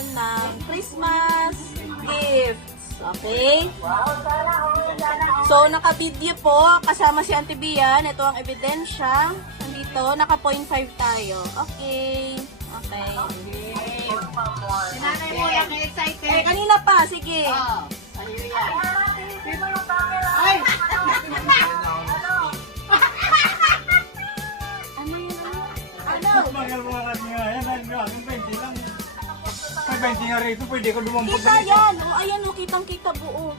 magkaroon ng Christmas gifts. Okay? So, naka-video po, kasama si Auntie Bian. Ito ang ebidensya. Nandito, naka-0.5 tayo. Okay. Okay. Sinanay mo lang excited. Eh, kanina pa. Sige. Oh, ayun yan. Ay! May 20 nga rito, pwede ko dumampot. Kita yan. O, ayan mo, kitang-kita buo.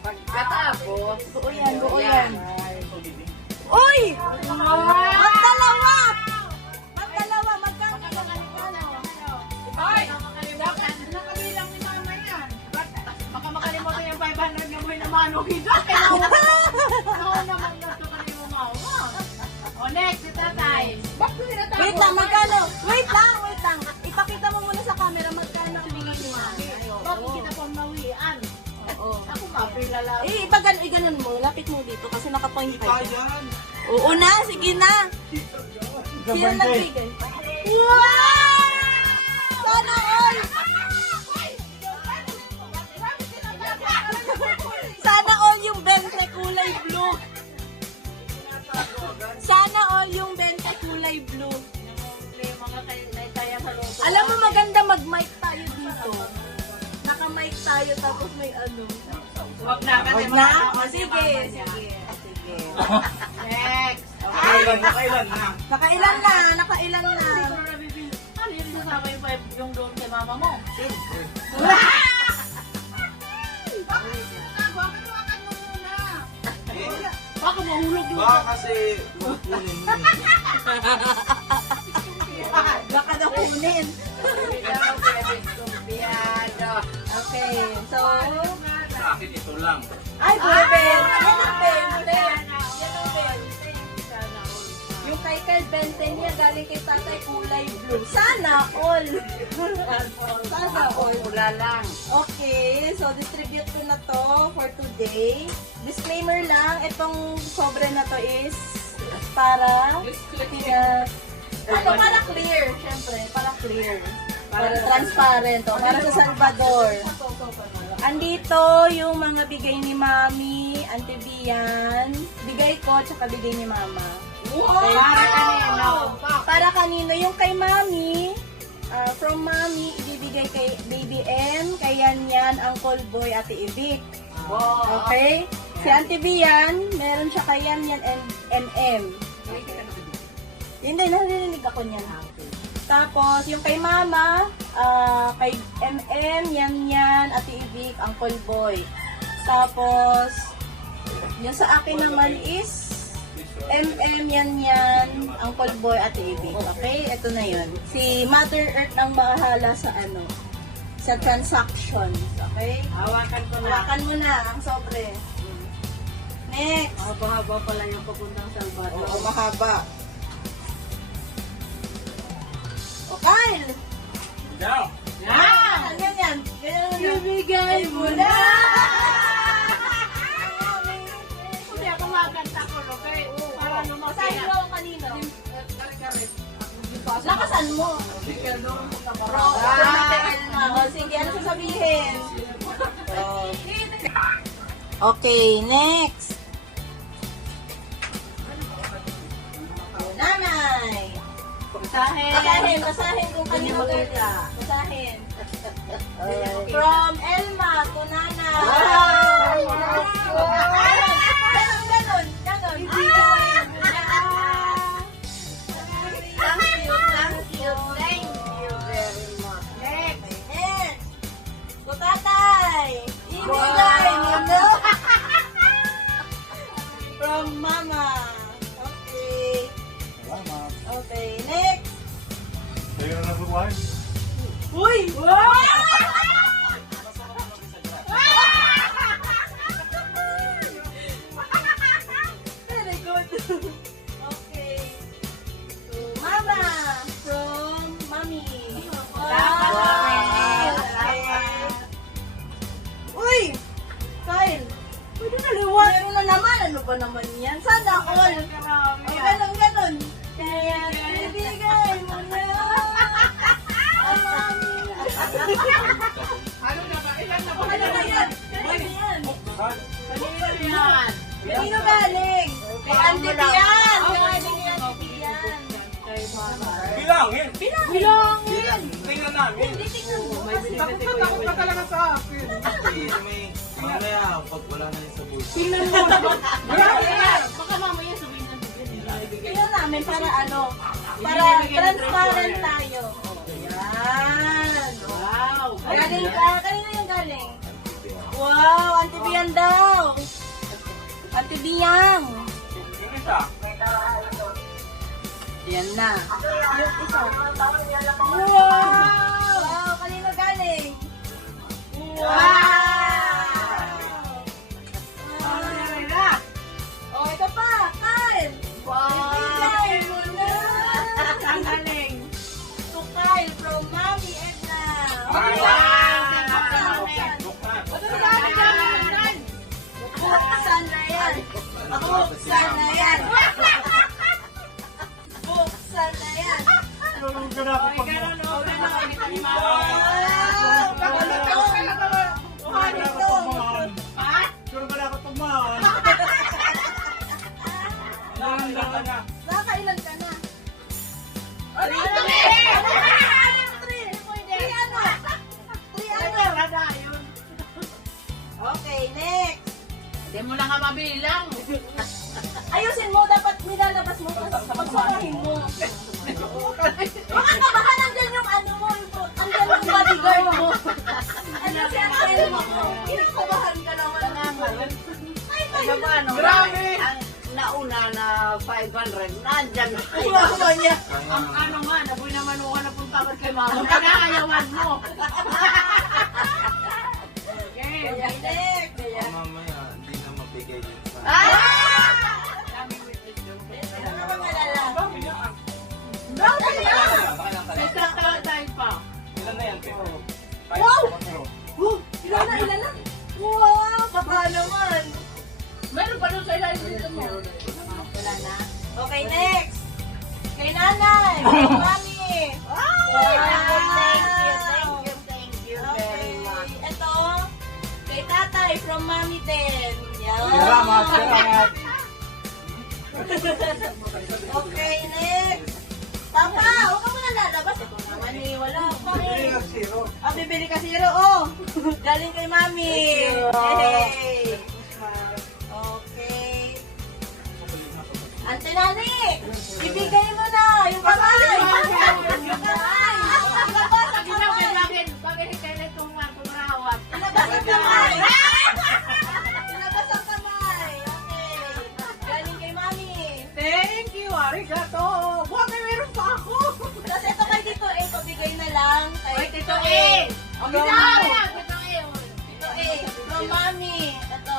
Pagkatapos, Buo yan, buo yan. Uy! Magdalawa! Magdalawa, magkano? Ay! Nakabilang ni mama yan. Baka makalimutan yung 500 na buhay na manuhin doon. Ako naman nagkakali mo mawa. O next, si tatay. Bakit tinatapos? Wait lang, magkano? Wait lang. Ipakita mo muna sa camera magkano tingin mo. Bakit kita pang mawian? Oo. Ako mapila lang. Iganon mo. Lapit mo dito kasi naka-point 5. Oo na, sige na. Sino nagbigay? Wow! Sana all! Sana all yung 20 kulay blue. Sana all yung 20 kulay blue. Mga kaya sa loob. Alam mo maganda mag-mic tayo dito. Naka-mic tayo tapos may ano. Huwag na kasi Wag na? Sige. Next. Nakailan na. Nakailan na. Ano yun sasama yung 5 yung doon kay mama mo? Baka mahulog yung Baka kasi kukunin mo. Baka na kunin. Okay, so... Sa akin ito lang. Ay, pwede. Yan ang 20. Yung kay 20 niya galing kay tatay kulay blue. Sana all. Sana all. Wala lang. Okay, so distribute ko na to for today. Disclaimer lang, itong sobre na to is para para clear, syempre, para clear. Para transparent, to, para sa Salvador. Andito yung mga bigay ni Mami, Auntie Bian, bigay ko, tsaka bigay ni Mama. Okay. Para kanino? Para kanino? Yung kay Mami, from Mami, ibibigay kay Baby M, kay Yan, Uncle Boy, Ate Ibik. Okay? Si Auntie Bian, meron siya kay Yan and MM. Hindi, narinig ako niyan. Tapos, yung kay Mama, kay MM, Yan, Ate Ibik, Uncle Boy. Tapos, yung sa akin naman is MM, Yan, Uncle Boy, Ate Ibig. Okay? Ito na yun. Si Mother Earth ang bahala sa ano, sa transactions. Okay? Hawakan ko na. Hawakan mo na ang sobre. Next. Haba-haba pala yung papuntang Salvador. Oo, mahaba. O, Kyle! Now, Yan! Yan. Ibigay mo na! Hindi ako magkanta ko, okay? Para naman Sa'yo ako kanino? Lakasan mo. Sige, ano sasabihin? Okay, next. Nanay. Basahin kung kanino ka. Basahin. From Elma to Nanay. Ganon. Thank you very much. Next. To Tatay. Ibigay mo na. From Mama. Okay. salamat. Okay, next. Sa'yo na nasubuhan. Uy! Wow! Very good. Okay. So, Mama. From Mommy. Uy! Kyle, pwede na liwan. Meron na naman. Ano ba naman yan? Sana all. O, ganon. Kaya, ibigay mo na. Ang mami. Ano na ba? Ilan na ba? Ano na yan? Kanino yan? Kanina yan. Kanino galing? Kay Auntie Bian. Galing kay Auntie Bian. Bilangin! Bilangin! Tingnan namin! Hindi tingnan mo. Kasi Takot ka talaga sa akin. Mamaya, pag wala na yung sabon. tingnan mo. Baka mamaya sabihin na bibigyan. Tingnan namin para ano, para transparent tayo. Yan. Wow. Galing ka. Kanino yung galing? Wow, Auntie Bian daw. Auntie Bian. Yung isa. Yan na. Yung isa. Wow! Wow, kanino galing? Ano na rin na? Oh, ito pa, Kyle. Ibigay mo na. Ang galing. To Kyle from Mommy Edna. Buksan na yan. Buksan na yan. Buksan na yan. Tulong ka na ako pag... Wow! Ganito. Ganito. Tulong ka na ako pag mahal. Dahan-dahan na. Nakakailan ka na? Ano Three ano? Okay, next. Hindi mo lang nga mabilang. Ayusin mo, dapat nilalabas mo tapos pagsarahin mo. Baka nandyan yung ano mo, andyan yung bodyguard mo. Ano siya, ano mo? Kinakabahan ka naman naman. Ay, Ano? Grabe! Ang nauna na 500, nandyan na. Mama niya. Ang ano nga, nabuhay naman ako na punta ko kay mama. Kaya mo. Okay. Kaya next. Kaya. Mamaya, hindi na mabigay yun sa... Daming witness doon. Ano naman malala? May tatay pa. Ilan na yan? Wow! Ilan na, ilan na? Wow! Baka naman. Meron pa doon sa ilalim dito mo. Wala na. Okay, next. Kay nanay. Kay mami. Thank you very much. Okay. Ito. Kay tatay from mommy din. Yan. Salamat, salamat. Okay, next. Tama. Huwag ka muna lalabas. Ito naman eh. Wala pa eh. Ah, bibili ka zero. Oh. Galing kay mami. Hey. Okay. Ante Nani, ibigay mo na yung kamay. Yung kamay. Ilabas ang kamay. Ilabas ang kamay. Okay. Galing kay mami. Thank you, arigato. Buwan may meron pa ako. Tapos ito kay Tito A, pabigay na lang. Ay, Tito A. From Tito A. Tito A, from mami. Ito.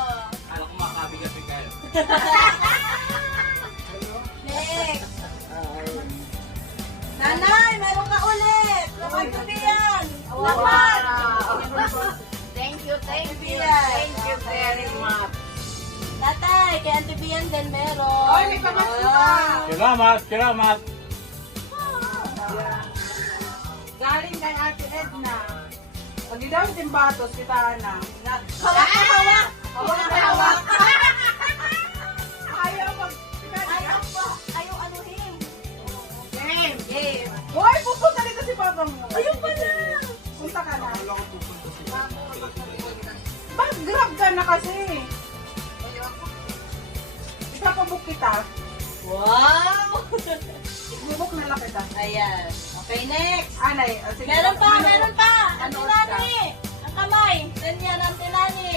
Alam ko makabigat-bigat. Next. Nanay, meron ka ulit. Laman ko yan. Laman. Thank you very much. Tatay, kay Auntie Bian din meron. Ay, may kamas ka. Salamat, salamat. Galing kay Ate Edna. Pag daw yung timbatos, kita na. Hawak na hawak. Hawak na hawak. Ayaw mag... Ayaw pa. Ayaw anuhin. Game. Game. Hoy, pupunta dito si Papa mo. Ayun pala. Punta ka na. Wala ko pupunta sila. Bakit grab ka na kasi? Ipapabuk kita. Wow. Bubuk na lang kita. Ayan. Okay, next. Anay, sige. Meron pa, meron pa. Ano Auntie Nani. Ang kamay. Ganyan, Auntie Nani.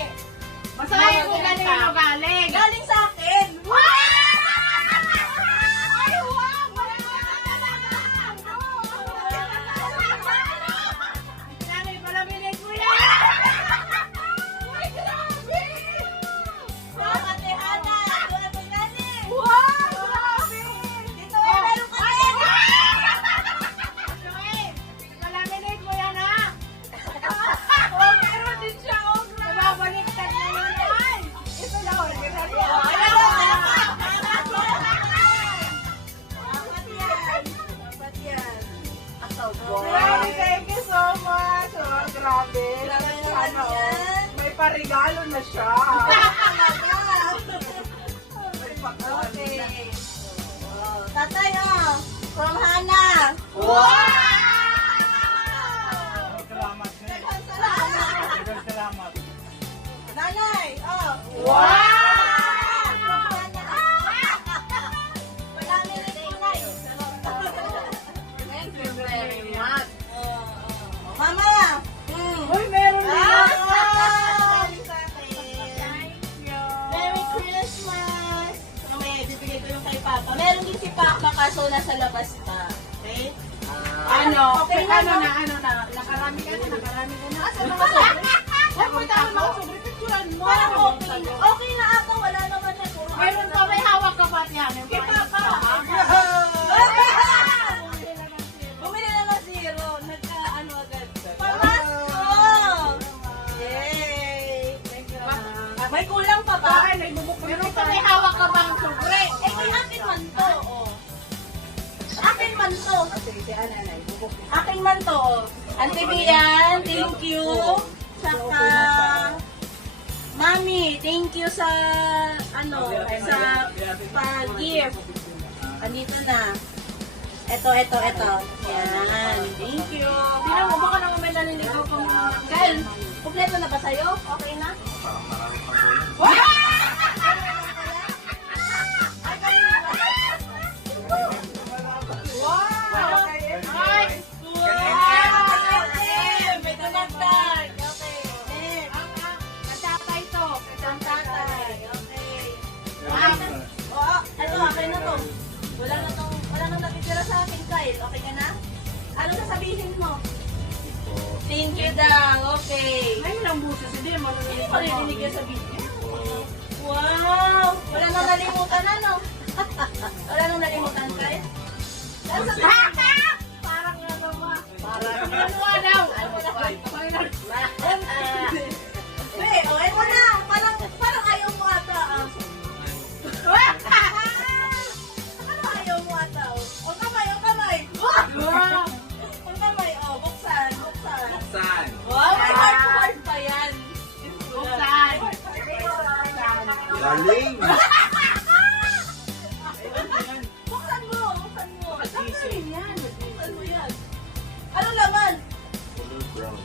Masahin mo galing ano galing. Galing sa akin. Ay, wow! Nanay, palabilis mo yan! Ay, grabe! From Ate Hana. From Ate Nani. Wow! Grabe! Dito, meron ka din. Palabilis mo yan, ha? Oh, meron din siya, oh, grabe! Nababaliktad na yun, ay! Ito lang, oh, nagpa-regalo na siya. Okay. Oh, tatay, oh. From Hana. Salamat. Salamat. Nanay, oh. Madami rin tunay. Thank you very much. Mama. Uy, meron din ako. Merry Christmas! Mamaya, bibigay ko yung kay Papa. Meron din si Papa kaso nasa labas pa. Okay? Ano? Okay na, no? Ano na? Nakarami ka na. Asa mga sobre? Huwag mo tayo mga sobre. Picturean mo. Parang okay. Okay na ata, wala naman na. Puro Meron pa, may hawak ka pa yan. Kay Papa. Bumili na ng zero. Nagka-ano agad. Pamasko! Yay! May kulang pa ba? Meron pa, may hawak ka bang sobre? Eh, kay akin man to. Oh. Akin man to. Akin man to. Auntie Bian, thank you. Saka, Mami, thank you sa, sa pag-gift. Andito na. Ito. Yan. Thank you. Tingnan mo, baka naman may naliligaw kang mga... Kyle, kompleto na ba sa'yo? Okay na? Parang marami pa po. Wow! Ay! May dumagdag. Okay. Ang tatay to. Ang tatay. Okay. Oo, ito, akin na to. Wala nang natitira sa akin, Kyle. Okay ka na? Ano sasabihin mo? Thank you daw. Okay. Ngayon ang buso si Demo. Hindi ko narinig yan sa video. Wow! Wala nang nalimutan, ano? Wala nang nalimutan, Kyle? Ano sasabihin? Parang ano ba? Parang ano daw? Wait, oh, eto na. Parang ayaw mo ata. Parang ayaw mo ata. O kamay. Wow! O kamay, buksan. Saan? Wow, may heart pa yan. Buksan. Galing! Buksan mo. Gising. Buksan mo yan. Ano laman? Color brown.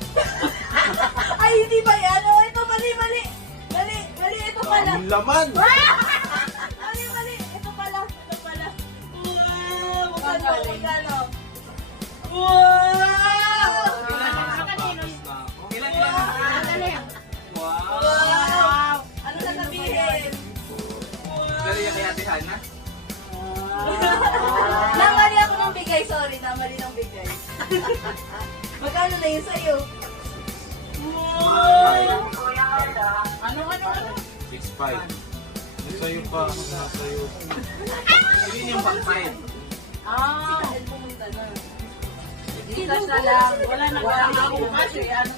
Ay, hindi ba yan? Oh, ito, mali. Ito pala. Ang laman! Mali. Ito pala. Wow, buksan mo. Magkano? Wow! Ilan Wow! Ano sasabihin? Dali kay Ate Hana? Namali ako ng bigay. Sorry, namali ng bigay. Magkano na yun sa'yo? Wow! Ano? 6'5". Sa'yo pa. Sa'yo. Hindi yung pang-five. Ah, Saan pumunta na? Gilas na lang. Wala ako kasi. Ano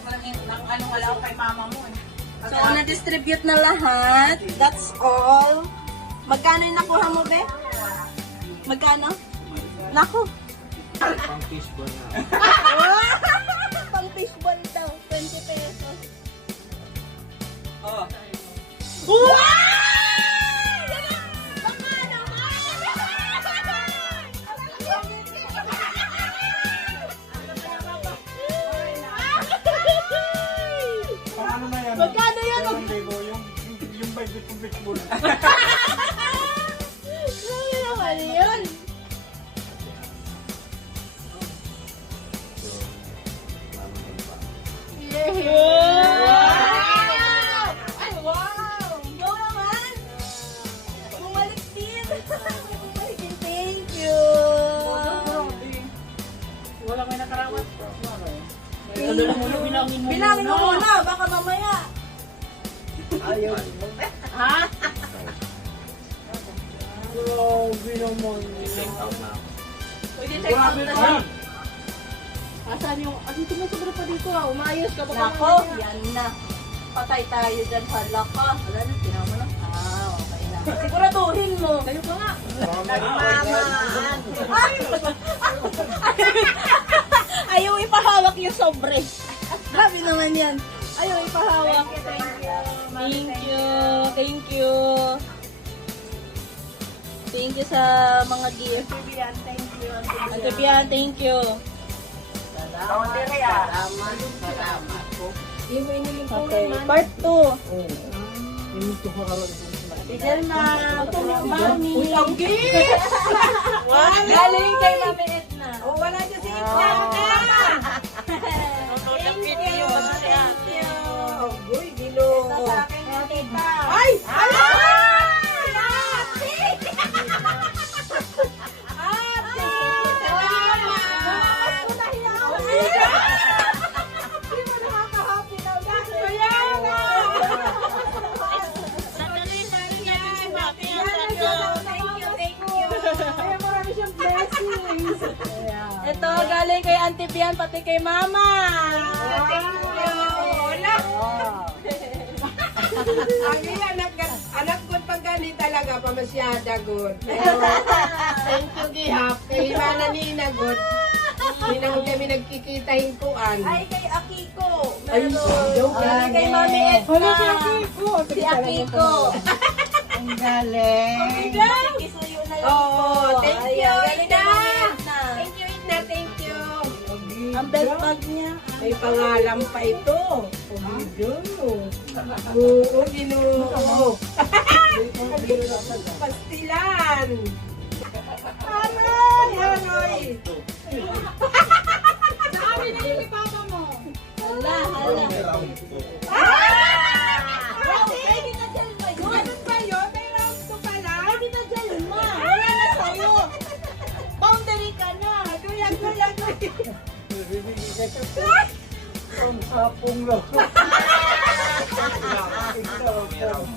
wala ako kay mama mo eh. So, na-distribute na lahat. That's all. Magkano yung nakuha mo, be? Magkano? Naku! Pang fishball na. Pang fishball daw. 20 pesos. Oh. Wow! Paano na yan? Magkano yan? Yung budget ng baseball. Grabe naman yun. Wow! Ay, wow! Go naman! Bumalik din! Bumalik din. Thank you! Wala may nakarawat. Bilangin mo muna, baka mamaya. Ha? I-take out na ako. Pwede check out na siya. Asan yung... Dito mo sobra pa dito ah. Umayos ka. Nako, yan na. Patay tayo dyan. Hala ka. Wala na, tinaw mo na. Okay na. Siguraduhin mo. Kayo pa nga. Nagmamaan. Ayaw ipahawak yung sobre. Grabe naman yan. Ayaw ipahawak. Thank you. Thank you. Thank you sa mga gift. Bibian, thank you. Ate Bian, thank you. Okay, part 2. Bigyan na. Mami. Uy, ang Galing kay Mami Edna. Oh, wala niya si Itna. Thank you. Thank you. Uy, dilo. Sa akin yung tita. Ay! Ala! Ito, galing kay Auntie Bian, pati kay Mama. Anak ko pag gani talaga pamasyada good. Pero thank you gihap. Kay Himana Nina good. Hindi na kami nagkikita hintuan. Ay, kay Akiko. Ay, joke Ay, lang. kay Mami Edna. Wala si Akiko. Si Akiko. Ang galing. Kisuyo na yun Oo, po. thank you, Ayan, galing Ina. kay Mami Edna. Thank you, Ina. Thank you. Ang belt bag niya. May pangalan pa ito. Oo, ginoo. Pastilan. Aray, aray. Saan binili papa mo? Hala, hala. Pwede na dyan ba yun? Ano ba yun? May round to pala? Pwede na dyan, ma. Wala na sa'yo. Boundary ka na. Kuya. Ang sapong lang.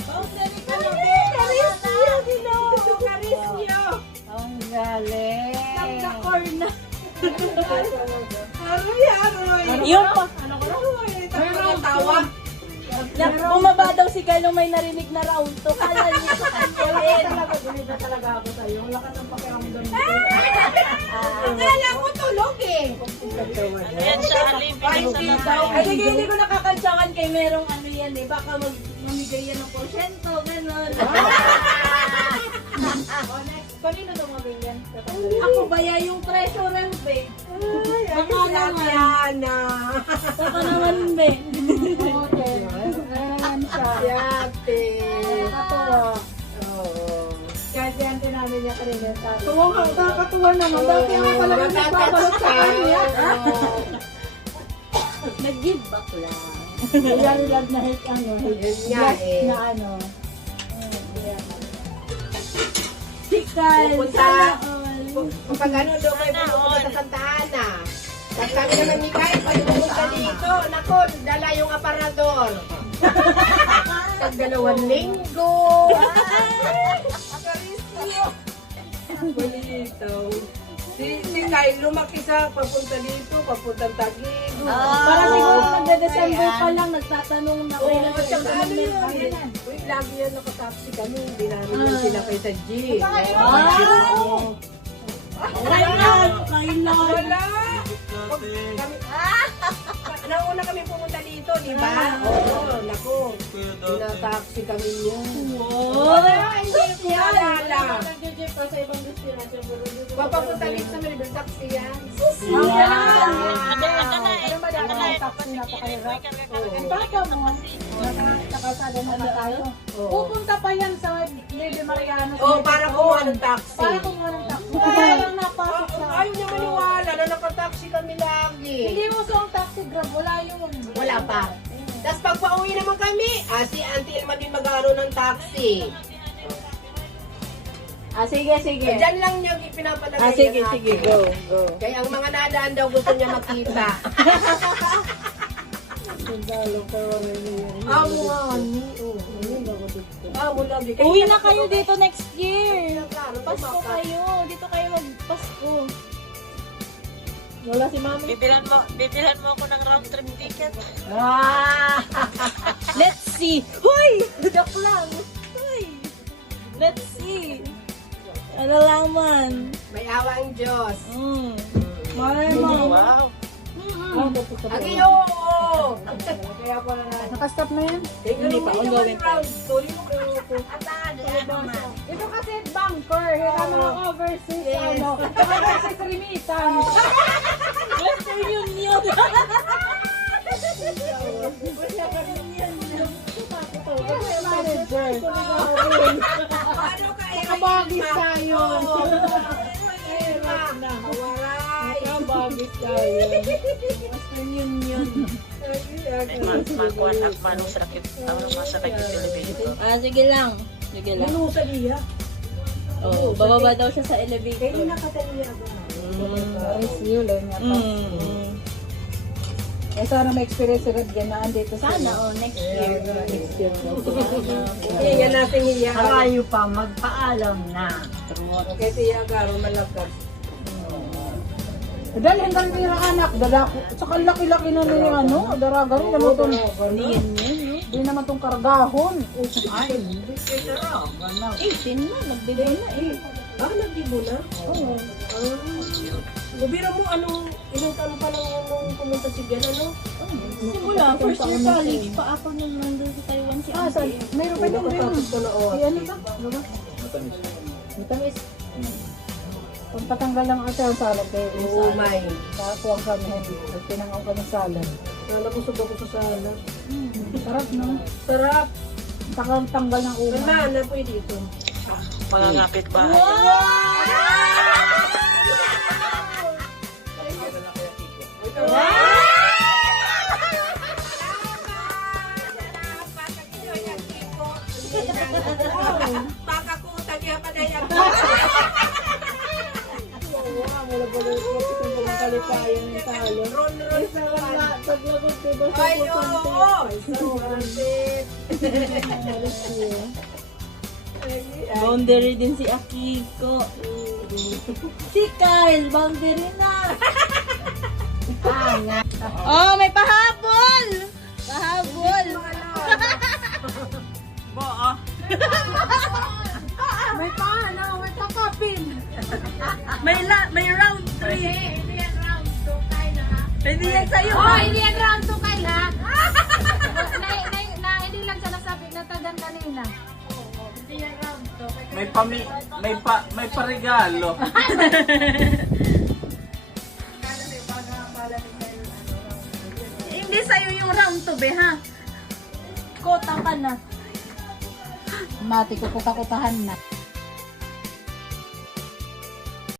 Boundary ka na. Karisyo, ginoo. Karisyo. Ang galing. Nagka-core na. Aroy. Yun pa. Aroy. Tawa. Bumaba daw si Kyle nung may narinig na round to. Kala niya sa kanya rin. Ganito talaga ako sa'yo. Wala ka ng pakiramdam dito. Akala ko tulog eh. Yan siya, alipin sa labay. Ay, sige, hindi ko nakakantsakan kay merong ano yan eh. Baka mamigay yan ng porsyento, gano'n. Kanino tumagay yan? Ako ba yan yung treasurer, be? Baka naman. Yana. Baka naman, be. Yate. Kasi ante namin niya kanina sa Kakatuwa naman. Bakit ako pala nagpapalit sa kanya? nag-give back lang. Yan lang na hit ano. Yun nga eh. Na ano. Sikal. Pupunta. Kapag ano doon kayo pupunta sa Santa Ana. Tapos kami naman ni Kai, pag pumunta dito, naku, dala yung aparador. Tag 2 linggo. Bonito. Si Kai, lumaki sa papunta dito, papuntang Taguig. Para siguro magde-December pa lang nagtatanong na Oo, kailan at saka ano December yun? pa rin. Wait, lagi yan nakataxi kami. Hindi namin yung sinakay sa jeep. Kailan? Wala! Natin. Nauna kami pumunta dito, di ba? Oo, naku. Tinataxi kami yun. Wala, hindi ko maalala. Nag-jeep pa sa ibang destination. Papapunta dito sa Maribel taxi yan. Pero madami ang taxi na pakahirap. Baka mo, nakasada na ba tayo? Pupunta pa yan sa Lady Mariano. Oo, para kumuha ng taxi. Para kumuha ng taxi. Kaya lang napasok sa... Ayaw niya maniwala na nakataxi kami lagi. Hindi mo sa taxi grab, wala yun. Wala pa. Tapos pag pauwi naman kami, si Auntie Elma din mag-aaroon ng taxi. Sige, sige. Diyan lang niya pinapalagay Sige, yung sige, akin. go, go. Kaya ang mga nadaan daw gusto niya makita. Amo nga ni. Amo lagi. Uwi na kayo dito next year. Pasko kayo. Dito kayo mag-Pasko. Wala si Mami. Bibilhan mo ako ng round trip ticket. Let's see. Hoy! Joke lang. Hoy! Let's see. Ano lang man. May awa ang Diyos. Malay mo. Wow. Agi oo. Kaya pala na. Nakastop na yan? Hindi pa, ongoing pa. Ito kasi bunker. Kaya mga overseas, ano. Overseas remittance. Western Union. Manager. Nakabagis tayo. Nakabagis tayo. Western Union. Magkuhan at manong sakit. Ang masakit yung television. Ah, sige lang. Sige lang. Ano sa iya? Oh, bababa daw siya sa elevator. Kaya nakataliya ba? Aris yun, lang nga pa. Eh, sana may experience rin dyan na andito sa Sana, oh, next year. next year. Iya natin iya. Malayo pa, magpaalam na. Okay, tiya garo malagkat. Dahil hindi nila anak, saka laki-laki na nila yung ano, daraga rin naman itong, Hindi yan yun, no? di naman itong kargahon. 18 na, nagbigay na eh. Nagdibo na? Oo. Gubira mo anong ilang taon pa lang nung pumunta si Gan, ano? Simula, first year college pa ako nung nandun sa Taiwan si Ah, sa, Auntie. mayroon pa din rin. Tapos ko na Si ano ka? Diba? Matamis. Kung patanggal lang ate ang salad kayo. Oh my. Tapos ang kami, pinangaw ka ng salad. Sana ko subok ko sa sala. Sarap no? Sarap. Takang tanggal ng uma. Wala na pwede ito. Pangangapit ba? Wala ba lang ito kung kalipayan ng talo. Paglagot ko ba sa Boundary din si Akiko. Si Kyle, boundary na. Oh, may pahabol! Pahabol! May paano, may takapin. May round 3. Hindi yan round 2 tayo na ha. Hindi yan sa'yo. Oh, hindi yan round 2 kayo ha. Hindi lang siya nasabi na tagan kanina. Hindi yan round 2. May paregalo. Hindi sa'yo yung round 2, be, ha? Kota ka na. Mati ko kutakutahan na.